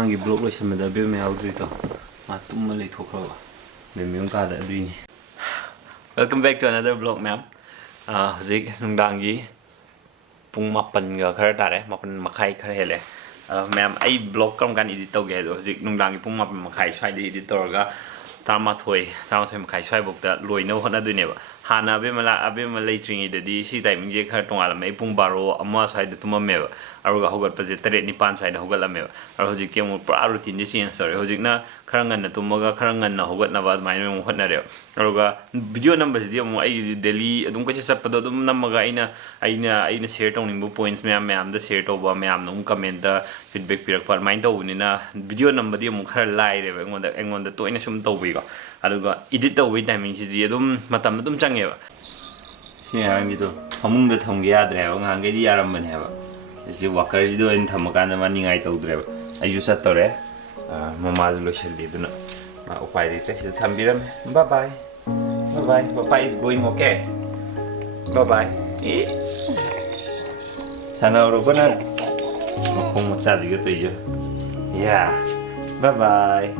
Mamang blog was some of the Bim Aldrito. Matumali Toko. The Munkada Adrini. Welcome back to another vlog, ma'am. Zig Nundangi Pumapanga Karatare, Mapan Makai Karele. Ma'am, I blog come can edit together. Zig Nundangi Pumap Makai, Swai the editor. Tamatoi, Makai Swai book that Loy no Hana do never. Hana Abimala Tringy the D. She time Jake Hartonga, May Pumbaro, a more side to Mamel. Aruga Hogat Positre Nipan side Hogalamel. Arhoji came with priority in the scene, sorry. Hosigna, Karangan, Tumoga, Karangan, Hogat Navad, my name Hotnare. Aruga video numbers, the Delhi, Dunkachapado, Namagaina, Aina share on points, ma'am, the share over ma'am, no comment the feedback period for mind in a video number, the Mukar live, and on the two in a sum towiga. Aruga, edit the way timing is the Dum Matamdum Changeva. She hung it among the tongue Yadre, Hangedi Araman have. As you walk do in Tamakana money I told driver. I use a torre, Mamma Lucian did not. Why they test the Tambiram? Bye bye. Bye bye. Papa is going okay. Bye bye. Sana Rubana. Home to you. Yeah. Bye bye.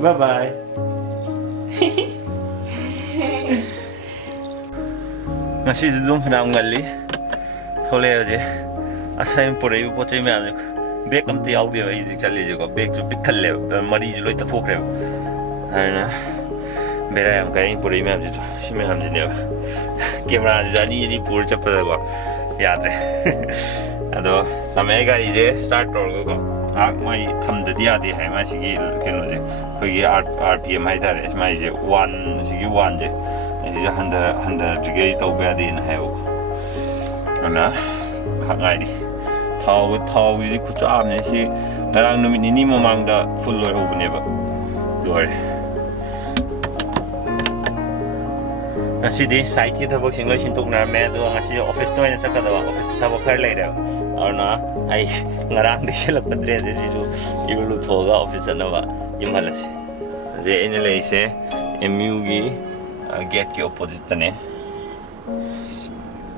Bye bye. She's doing phenomenally. Holy. Assign for a potty magic. Bake up the audio is challenge. Bake to pick a level. Marie is like the folk. And but I am carrying for a magic. She may have the never. Camera is any poor chapel. Yadre. Although the mega is a start or go. My thumb the dia de Hamashiki can RPM Hyder is my one, she one day. It is 100 degree over the in Hydo. How would the Kucham, she around the minimum among the full or never. Glory. I see this site here, the boxing machine took Narmado, and I see office to and second office to have a later. Or not, I ngarang the shell of the dress you will toga office and over Himalas. The Enelase, Emugi, get your opposite.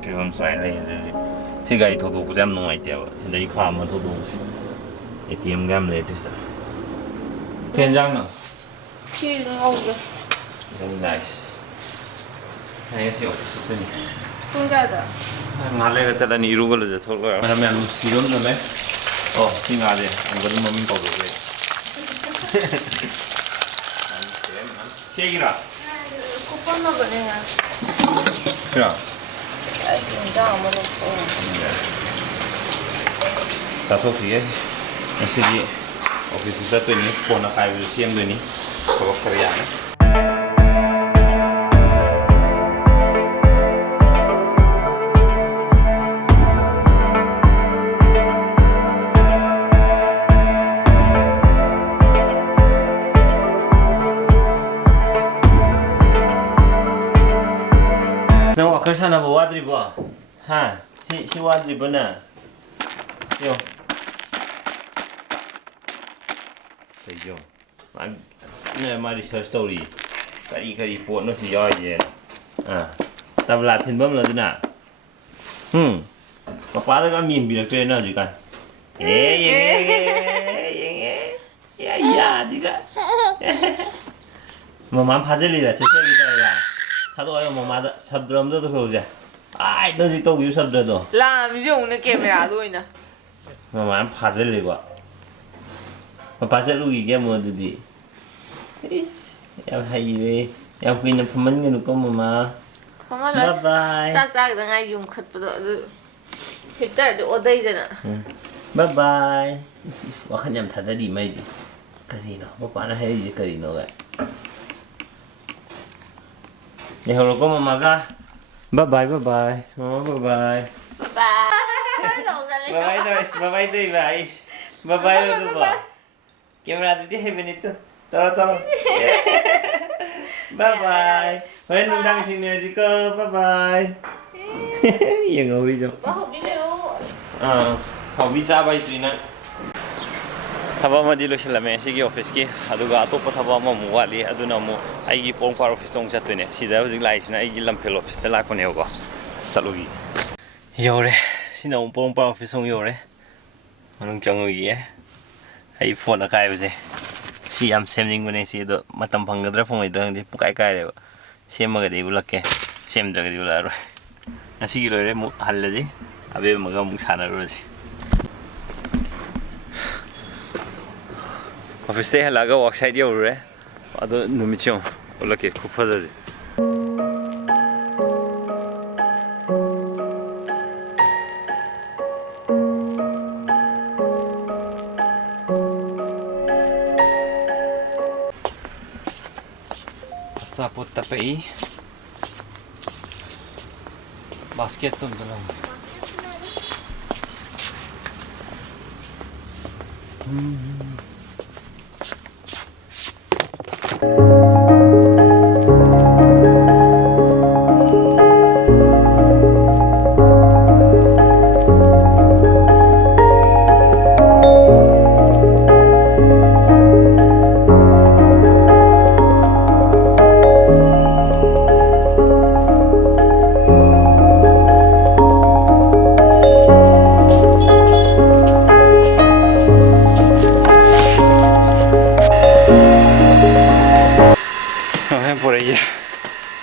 People say, Sigai to do them no idea. They come to do ATM gam latest. Kenjang. She's Ouga. Very nice. I see office. Manlae got an Ouga as a total. I mean, Sion, oh, sing are there. I'm going to moment of the way. Take it up. Coupon of it. Yeah. I can down on the phone. Sato, yes. I see the office is at the next corner. I will see him doing it for Korean. No, I can't have a water bar. Ha, she was the banana. Yo, yo, my research story. Very poor, no, see, yet. Tablatin Bumladina. Papa got me be a trainer, you can. Yeah, you got. Mamma Pazili, that's a second. How do I know my mother subdrum to the I don't talk you subdrum. Lam, you the camera doing it. Mamma Pazili. A puzzle we get more to do. Highway, I've been a permanent to come, Mamma. Bye bye. That's like the guy you cut hit that all day dinner. Bye bye. This is what I'm Tadadi made. Carino, Papa, I hate Carino. Hello, come on, bye bye, bye bye. Oh, bye bye. Bye. Bye bye, guys. Bye bye, Camera, did you have any to? Bye bye. When you done thing, you go. Bye bye. You know, we don't. How we saw by dinner. Tabama Dilushame, Sigi office, Aduga, Topataba Wali, Adunamo, I give one part of his own chatune. See, there was a light, and I give Lampel of Stelaconeva. Salugi. Yore, Sino Pompa of his own Yore. Anung Changu ye. ꯑꯩ phone ꯑꯀꯥꯏꯕꯁꯦ ꯁꯤ ꯌꯥꯝ ꯁꯦꯝꯅꯤꯡꯕꯅꯦ ꯁꯤ ꯑꯗꯣ ꯃꯇꯝ ꯐꯪꯒꯗ꯭ꯔꯥ ꯐꯪꯉꯣꯏꯗ꯭ꯔꯥ ꯈꯪꯗꯦ ꯄꯨꯡꯀꯥꯏ ꯀꯥꯏꯔꯦꯕ ꯁꯦꯝꯃꯒꯗꯤ ꯎꯠꯂꯛꯀꯦ ꯁꯦꯝꯗ꯭ꯔꯒꯗꯤ ꯎꯠꯂꯛꯑꯔꯣꯏ ꯉꯁꯤꯒꯤ ꯂꯣꯏꯔꯦ ꯑꯃꯨꯛ ꯍꯜꯂꯁꯤ ꯑꯕꯦꯝꯃꯒ ꯑꯃꯨꯛ ꯁꯥꯟꯅꯔꯨꯔꯁꯤ ꯑꯣꯐꯤꯁꯇꯩ ꯍꯜꯂꯛꯑꯒ ꯋꯥꯛꯁꯥꯏꯠ ꯌꯧꯔꯨꯔꯦ ꯑꯗꯣ ꯅꯨꯃꯤꯠꯁꯦ ꯑꯃꯨꯛ ꯎꯠꯂꯛꯀꯦ ꯈꯨꯐꯖꯁꯦ अचापोत तपई बास्केट तो अंदर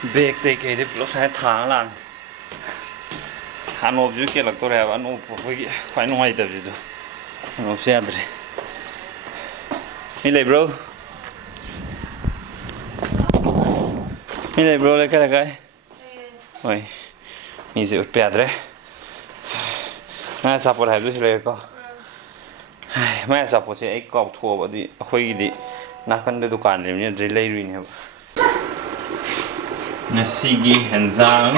बेग ते कई पुलिस थांग लान अनोबू केलक्तौर है अनोब खाई नुाइतबू अनोबसे याद्रे मी लेब्रो लेकर लगाए ओए मीसे उठ पे याद्रे मैं अचापोत है लेको मैं अचापोत से एक काउथोबदी अखोईगी नाकन दुकान लेने लेरुने Nasi henzang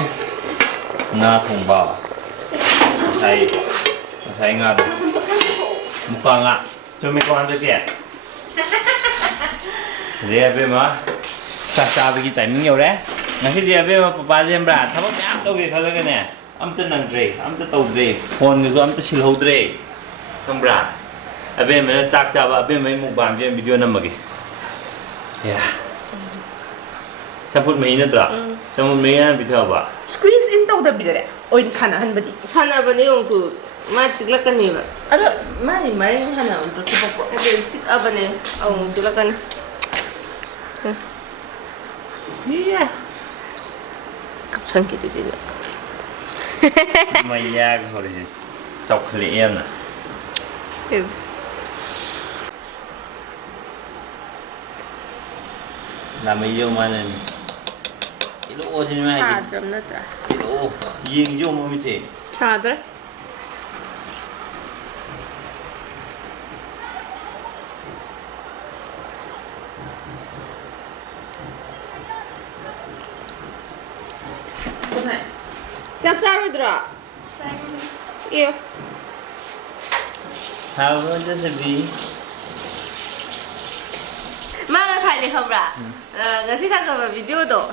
nga thongba sai nga do muka nga chumi ko ande pia dia be ma sa bi timing yo re ngasi dia be ma papa jem bra thabak myam to ge khalaga ne amta nang dre amta to dre phone ge zo amta sil ho dre khambra abe me sak cha ba abe me mukbang je video namage ya Samput main ada, samput main ada bitu apa? Squeeze in tahu dah bitu deh. Oh ini sana han badi. Sana bani yang tu, macam cilakan ni ba. Ada mana yang sana untuk cuba. Ada cik apa ni? Oh cilakan. Iya. Kapan kita jadi? Maya kau ni, coklat ni. Nama iyo mana ni? Ilo je ni mai. Thadok na ta. Ilo, yeng jo mo mite. Thadok. Benar. Jam saru dra. Iyo. How je sebi? Mana saya ni khabra. Ngasi tak khabra video tu.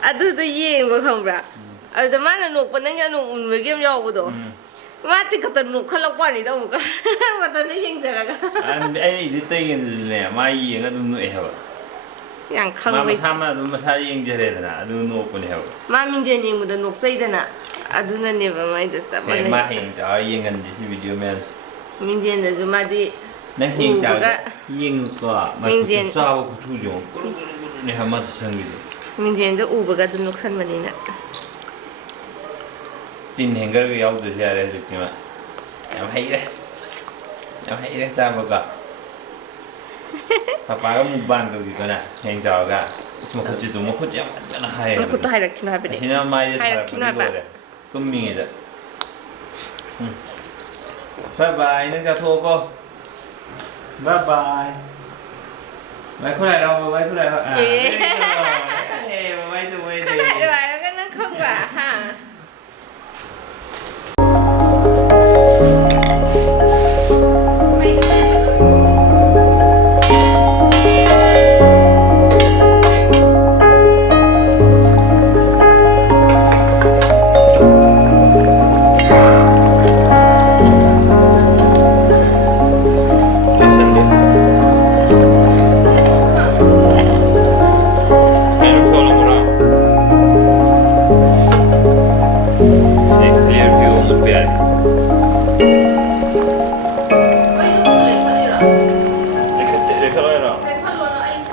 Aduh tu ye yang khabra. Aduh mana nuk panengnya nuk mereka jauh tu. Mati kata nuk kalau kuat ni tahu kan. Mata ni yang ceraga. Ini tengin tu ni, mai yang ada nuk ehwa. Yang kang. Mama sama tu masa yang jerat na, ada nuk pun ehwa. Mami jenis muda nuk saya dah na. Aduh nanti apa mai tu siapa ni. Mah yang cakap yang kan di video mens. Minjen dah cuma di. Nah yang cakap yang tua, macam sahaja kutu jong. Guru ni hamad senggi. Minjen tu ubaga tu nuk san mana nak. Tin hanger ke yau tu saya ada tu mah. Yang hai deh sama kak. Papa kamu ban tu gitu na, yang cakap. Semua kucing tu, mau kucing apa nak hai. Aku tu hai nak kena apa ni? Sini mai dia terapun. Kuming itu. Bye bye, nak kau ko. Bye bye. Bye kau dah lama, bye kau dah. Bye tu bye tu. Bye, kan nak kau ba, ha?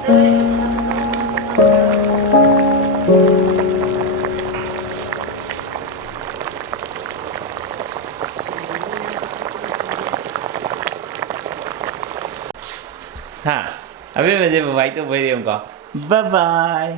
Ha, abis macam baik tu boleh dia kau. Bye bye.